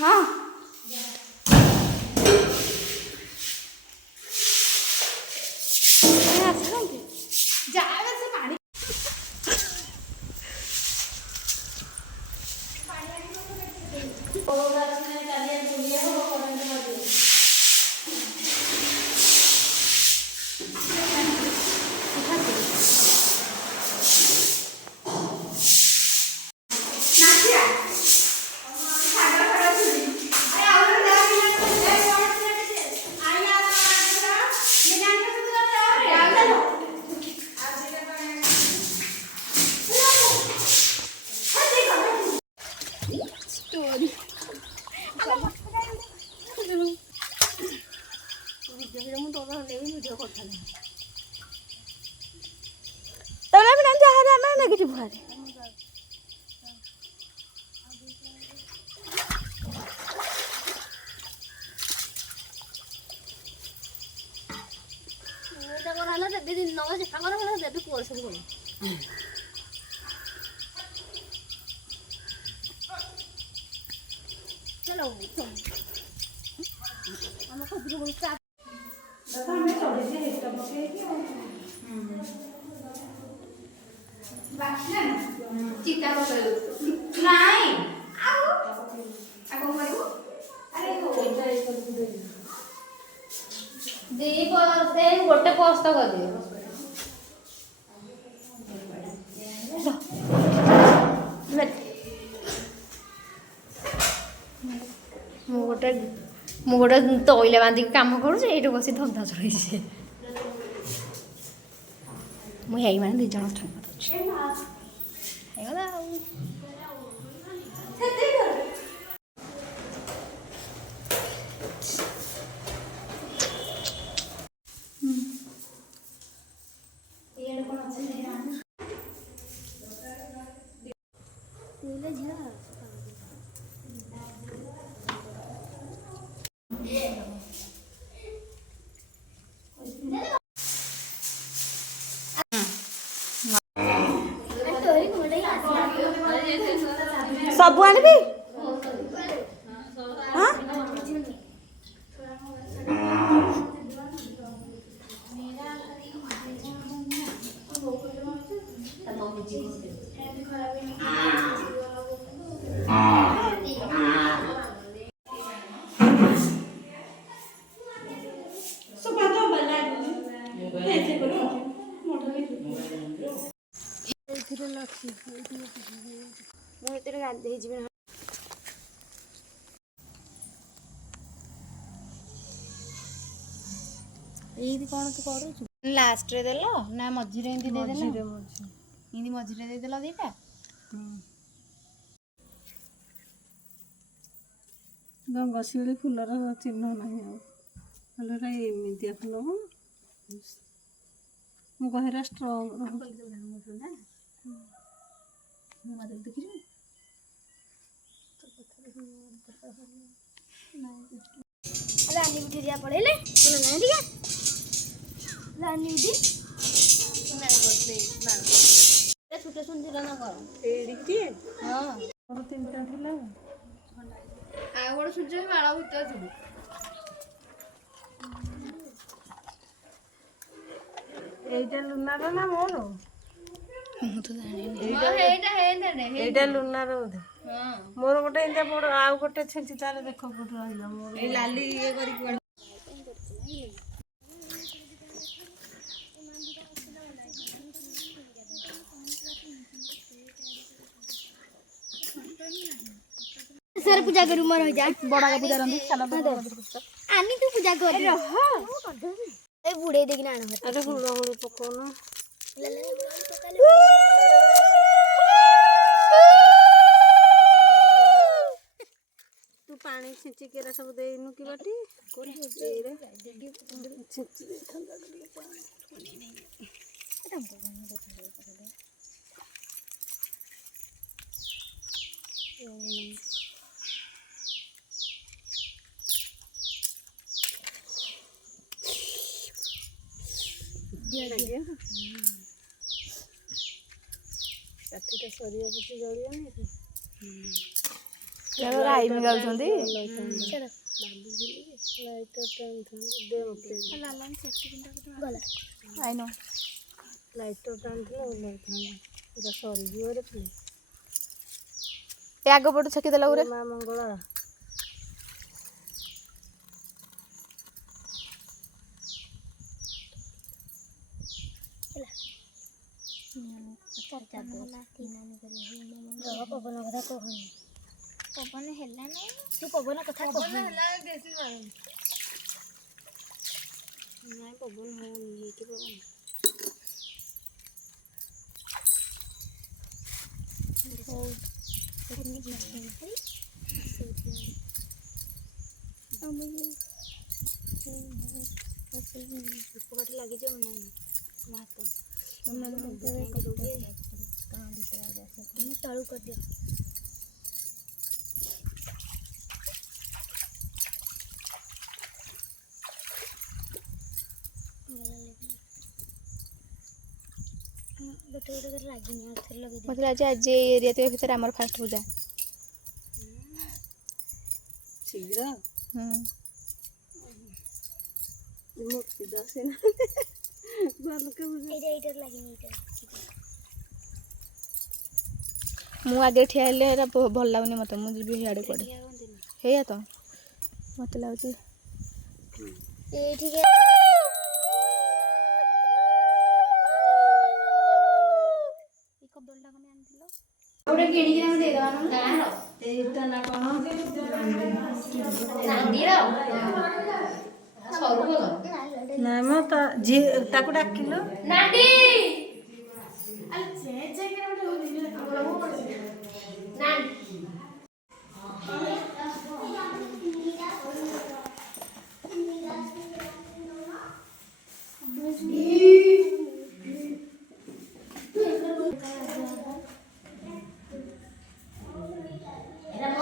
हाँ ନେଗେଟିଭ ଭାରେ ଚିକା ନାଇଁ ଗୋଟେ ପସ୍ତ କରିଦିଏ ମୁଁ ଗୋଟେ ତଇଲା ବାନ୍ଧିକି କାମ କରୁଛି ଏଇଠି ବସି ଧନ୍ଦା ଚଳେଇଛି ମୁଁ ହେଇମାନେ 2 ଜଣ ଛାଡ଼ କରୁଛି ହେଇଗଲା ଆଉ सब आनबी गाधे ଏଇଠି କଣ ତୁ କରୁଛୁ ଲାଷ୍ଟରେ ଦେଲ ନା ମଝିରେ ଏମିତି ଦେଇଦେଲ ଏମିତି ମଝିରେ ଦେଇଦେଲ ଦିଟା ଗଙ୍ଗଶିଉଳି ଫୁଲର ଚିହ୍ନ ନାହିଁ ଆଉ ହେଲେ ଏମିତିଆ ଫୁଲ ମୁଁ କହିରା ଷ୍ଟ୍ରଙ୍ଗ रानी उठी जा पड़ेले बोले नहीं दिया रानी उठी ए छोटे सुंदर ना कर एडी की हां और 3टा थिला आ गोड़ सूर्य माला भीतर थिबी एटा लुनार ना मोर मु तो जाने एटा लुनार बोधे हां मोर गोटे इंदा बड़ आ गोटे छेंची तारे देखो कोठ रहिला मोर ए लाली ये करी सर पूजा करू मर हो जा बड़ा का पूजा रंदी चलो आनी तू पूजा कर रह ए बुड़े देखना आना अरे बुड़ा बुड़ी पको ना तू पानी छिंची केरा सब देइनु की बाटी कोन एरे छिंची दे ठंडा कर पानी नहीं एटा काठी तो सरिया पची जलिया नहीं ରାଇମି ଗାଉଛନ୍ତି। ଆଇନୁ ଲାଇଟର ଟାଣିଥିଲେ ଭଲ ହେଇଥାନ୍ତା। ଏଇଟା ସରିଯିବ ରେ ପୁଣି। ଏ ଆଗ ପଟୁ ଛେକିଦେଲା ଗୁରେ। ମା ମଙ୍ଗଳା ପବନ କଥା କହନି। ପବନ ହେଲା ନାଇଁ ତୁ ପବନ କଥା କହନି। ନାଇଁ ପବନ ହଉନି ହେଇକି ପବନ। ଧୂପକାଠି ଲାଗିଯିବ ନାହିଁ ଭାତ ତଳୁ କରିଦିଅ। ଗୋଟେ ଗୋଟେ ଲାଗିନି ଆଉ ଥରେ ଲଗେଇ ମତେ ଲାଗୁଛି ଆଜି ଏଇ ଏରିଆ ତିକ ଭିତରେ ଆମର ଫାଷ୍ଟ ପୂଜା। ଶୀଘ୍ର ହୁଁ ମୂର୍ତ୍ତି ତ ଆସିନା ବାଲୁକା ପୂଜା। ଏଇଟାରେ ଲାଗିନି ଏଇଟା। ମୁଁ ଆଗେ ଠିଆ ହେଲେ ଏରା ଭଲ ଲାଗୁନି ମତେ। ମୁଁ ଯିବି ହିଆଡ଼େ କୁଆଡ଼େ। ହେଇଆ ତ ମତେ ଲାଗୁଛି ଏଇଠିକି ଗୋଟେ କିଣିକି ଆମେ ଦେଇଦବା ଏଇଟା ନା କଣ ନାଇଁ ମ ତାକୁ ଡାକିଲୁ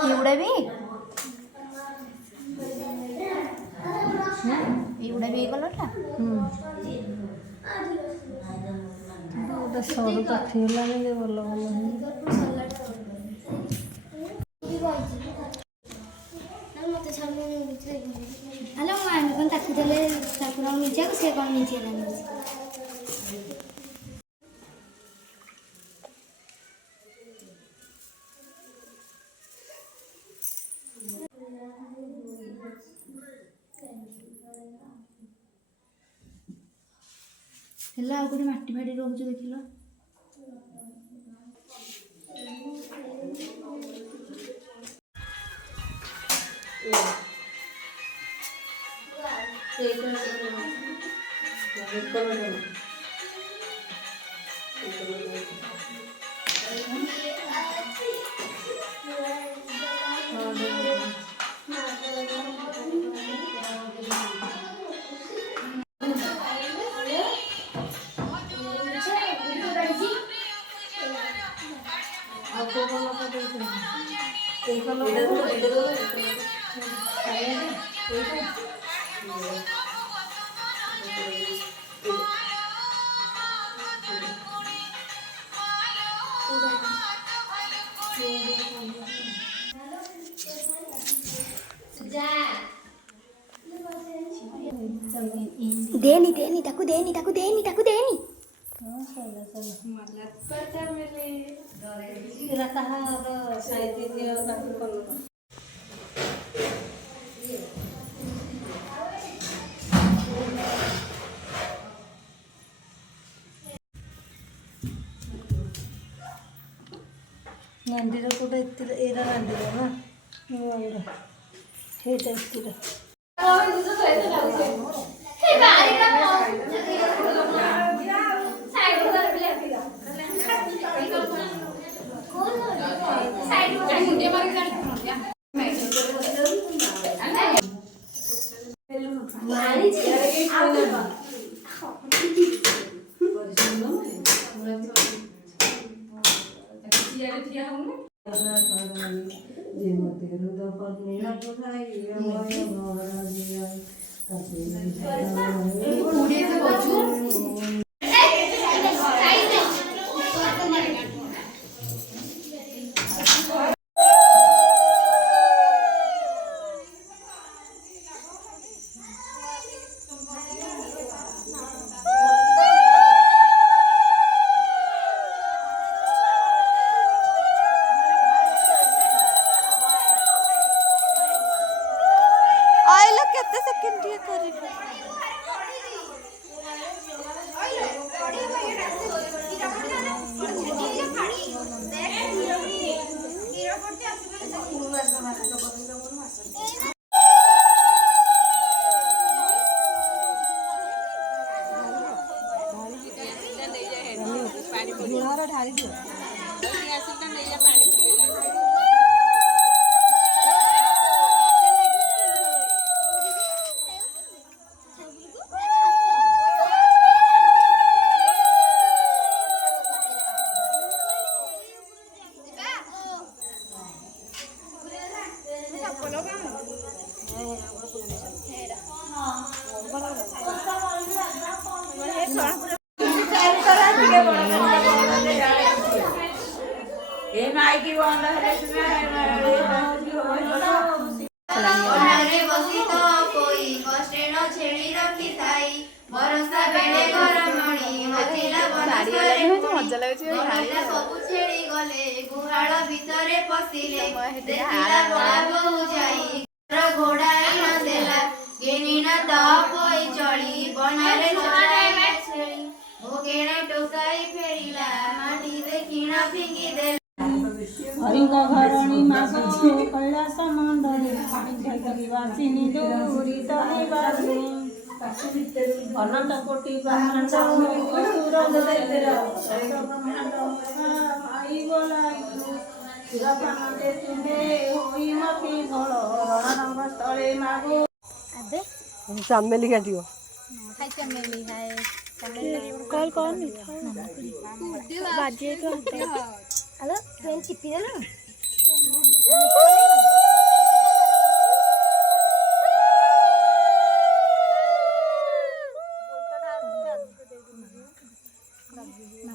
ଏଗୁଡ଼ା ବି ଏଗୁଡ଼ା ବି ଏଇ କଲରଟା। ଗୋଟେ ସରୁ କାଠି ହେଲାନି ଯେ ଭଲ ଭଲ ହ୍ୟାଲୋ ମୁଁ ଆଣି କ'ଣ ତାକୁ ଦେଲେ ତାକୁ କ'ଣ ମିଞ୍ଚିବାକୁ ସେ କ'ଣ ମିଞ୍ଚି ହେଲାନି। ହେଲା ଆଉ ଗୋଟେ ମାଟି ଫାଟି ରହୁଛି ଦେଖିଲ। देनी देनी ताकू देनी ताकू देनी ताकू देनी ନାଣ୍ଡିର କୋଉଟା ଏଇଟା ନାଣ୍ଡିର ନା ହେଇଟା ଏତିଟା ଚିକେନ ଟିକେ କରିବି। ଘରେ ବସି ତ କୋଇ କଷ୍ଟେଣ ଛେଳି ରଖିଥାଇ ବରଷା ବେଳେ ଘରମଣି ହଜିଲା ବନସ୍ତରେ ମହିଳା ସବୁ ଛେଳି ଗଲେ ଗୁହାଳ ଭିତରେ ପଶିଲେ ଦେଖିଲା ବଳା ବୋହୁ ଯାଇ ଘର ଘୋଡ଼ାଇ ନ ଦେଲା ଗେନିନା ତ କୋଇ ଚଳି ବନରେ ଚରାଇଲା ଛେଳି ଭୋଗେଣା ଟୋକାଇ ଫେରିଲା ମାଟିରେ କିଣା ଫିଙ୍ଗି ଦେଲା ହରିଙ୍କ ଘରଣୀ ମାସ କୈଳାସ ମଣ୍ଡଳେ ବାସିନୀ ଦୂରି ତଳିବାରେ ଅନନ୍ତ କୋଟି ବ୍ରହ୍ମାଣ୍ଡ ଚାମେଲି କାଟିବ कॉल कौन बाजे तो हेलो ट्रेन चिपी देना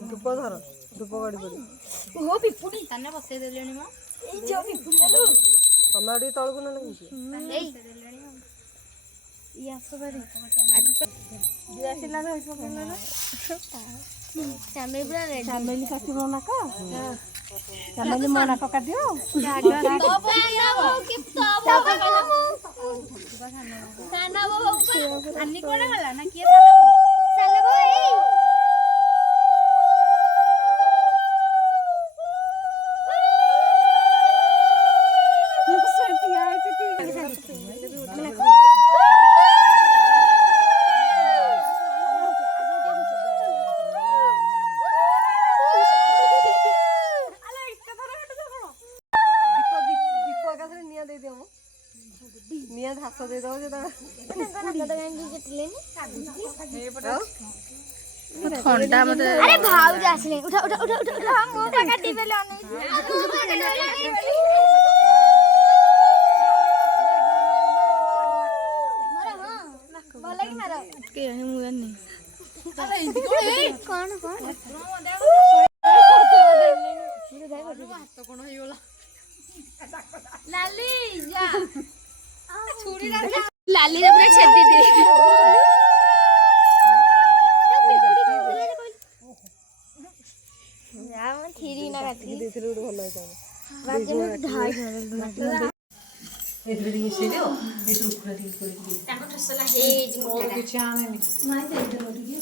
ଧୂପ ଧର ଧୂପ ଗାଡ଼ି ପଡ଼ି ओ पिपुडी ताने बसै देलेनी म ए जो पिपुडी देलु ତମେ ଆଉ ଟିକେ ତଳକୁ ନ ଲାଗିଛି एई ये आसो बारी आज तो दियासिला रे पकेना ना चामे पूरा रेडी ଚାମେଲି କାଟିବ ନାକ ଚାମେଲି ମୋ ନାକ କାଟିବ तो पाया वो कि तो साना वो अन्नी कोडा गला ना किए साले वो एई ଦୀପ ଏକାଥରେ ନିଆଁ ଦେଇଦିଅ ମ ନିଆଁ ଧାସ ଦେଇଦବ ଯେ ठंडा मते अरे भाव जासले उठा उठा उठा उठा उठा मुंह का काटी देले के मु जानी कौन कौन लाली जा छुरी रख लाली रे पूरा छेदी दे या मैं थीरी ना काटी ଦେଇଥିଲେ ଗୋଟେ ଭଲ ହେଇଥାନ୍ତା बाजे में ढाई कर ଏଥିରେ ଟିକେ ମିଶେଇ ଦିଅ ଏଥିରୁ ଉଖୁଡ଼ା ଟିକେ କରିକି ताको ठसला हे କିଛି ଆଣେନି ନାଇଁ ଦେଇଦେବ ଟିକେ